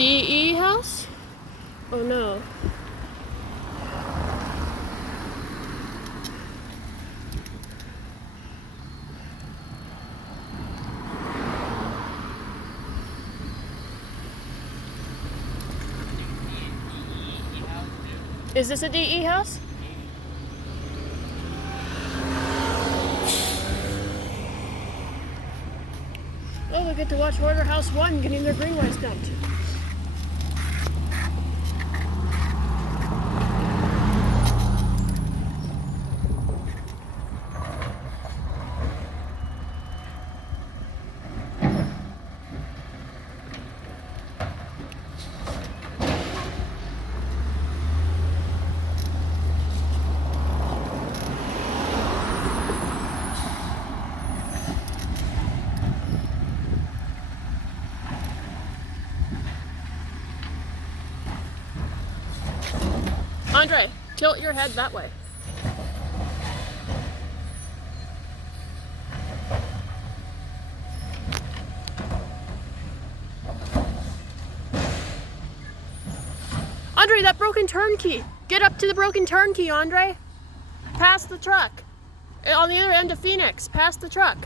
DE house? Oh no. Is this a DE house? Oh, we get to watch Hoarder House 1 getting their green waste dumped. Andre, tilt your head that way. Andre, that broken turnkey. Get up to the broken turnkey, Andre. Past the truck. On the other end of Phoenix, past the truck.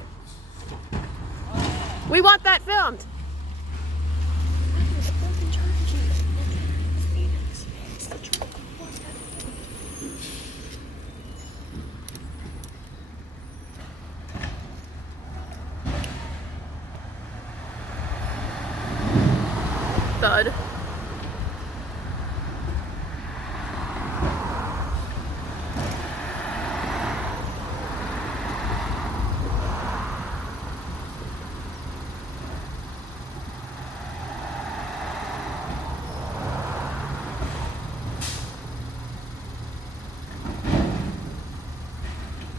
We want that filmed. Thud.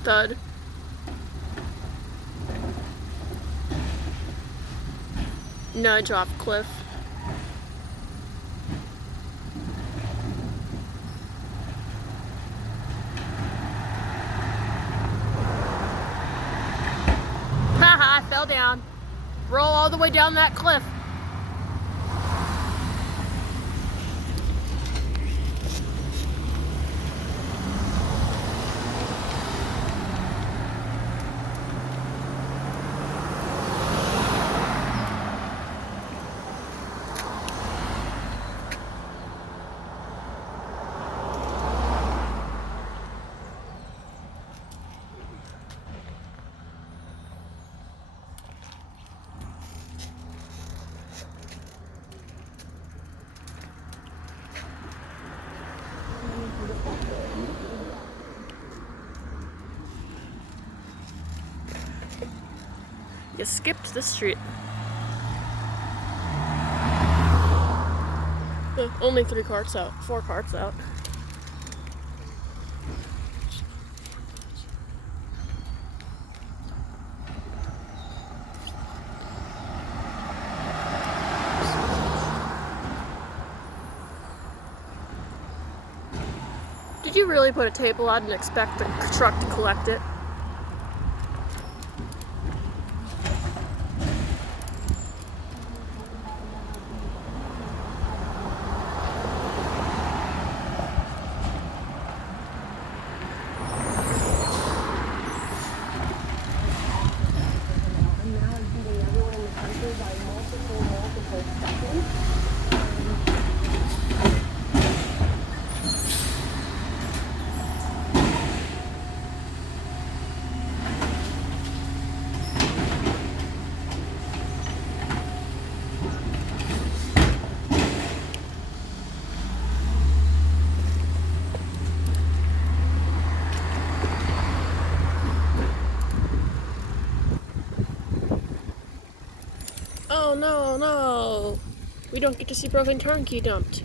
Thud. Nudge off cliff. Haha, I fell down. Roll all the way down that cliff. You skipped the street. Only 4 carts out. Did you really put a table out and expect the truck to collect it? Oh no, no! We don't get to see broken turnkey dumped.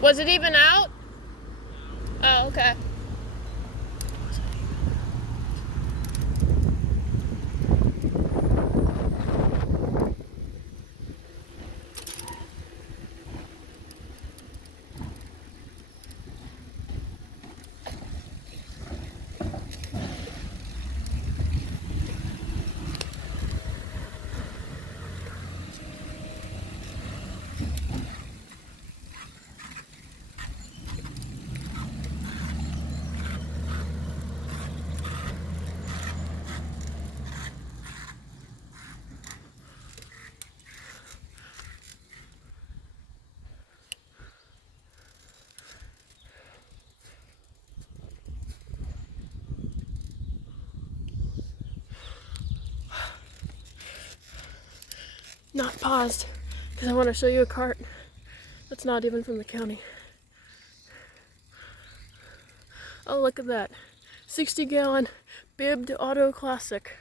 Was it even out? Oh, okay. not paused because I want to show you a cart that's not even from the county. Oh, look at that. 60-gallon bibbed auto classic.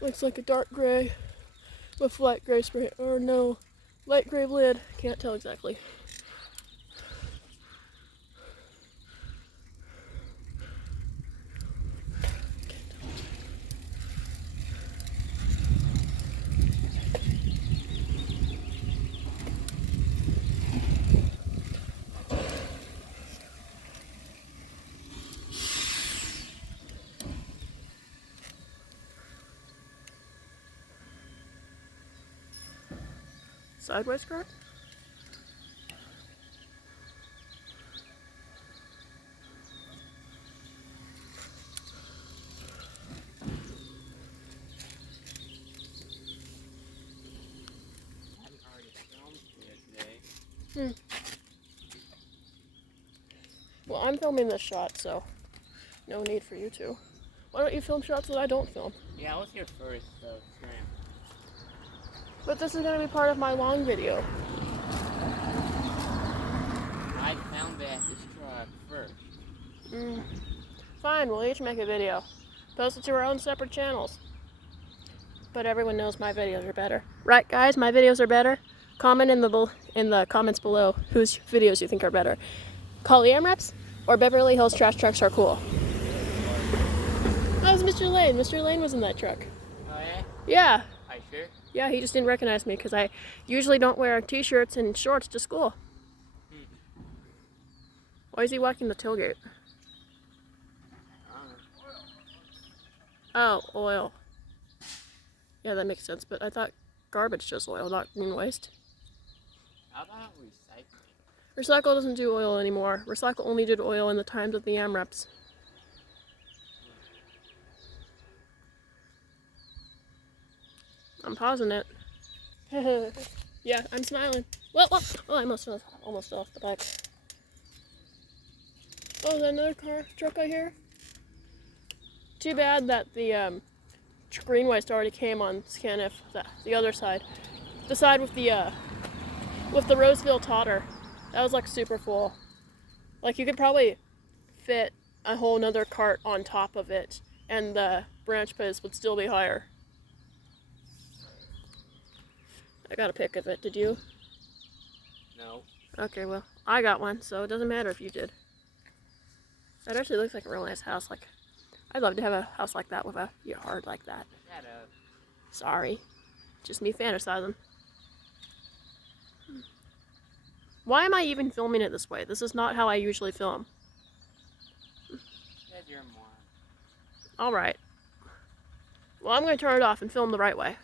Looks like a dark gray with light gray spray, or no, light gray lid. Can't tell exactly. Sideways cart? Well, I'm filming this shot, so no need for you to. Why don't you film shots that I don't film? Yeah, I was here first, so scram. But this is going to be part of my long video. I found that this truck first. Fine, we'll each make a video. Post it to our own separate channels. But everyone knows my videos are better. Right, guys? My videos are better? Comment in the comments below whose videos you think are better. Collie AMREPs or Beverly Hills Trash Trucks are cool. That was Mr. Lane. Mr. Lane was in that truck. Oh, yeah? Yeah. Are you sure? Yeah, he just didn't recognize me because I usually don't wear t-shirts and shorts to school. Why is he walking the tailgate? Oh, oil. Yeah, that makes sense, but I thought garbage does oil, not green waste. How about recycling? Recycle doesn't do oil anymore. Recycle only did oil in the times of the AMREPs. I'm pausing it. Yeah, I'm smiling. Well, oh, I almost fell off the bike. Oh, is that another truck I hear? Too bad that the green waste already came on Scanif, the other side. The side with the Roseville Totter. That was like super full. Like you could probably fit a whole nother cart on top of it and the branch pace would still be higher. I got a pic of it, did you? No. Okay, well, I got one, so it doesn't matter if you did. That actually looks like a real nice house. Like, I'd love to have a house like that with a yard like that. Shut up. Sorry. Just me fantasizing. Why am I even filming it this way? This is not how I usually film. Because you're a moron. Alright. Well, I'm going to turn it off and film the right way.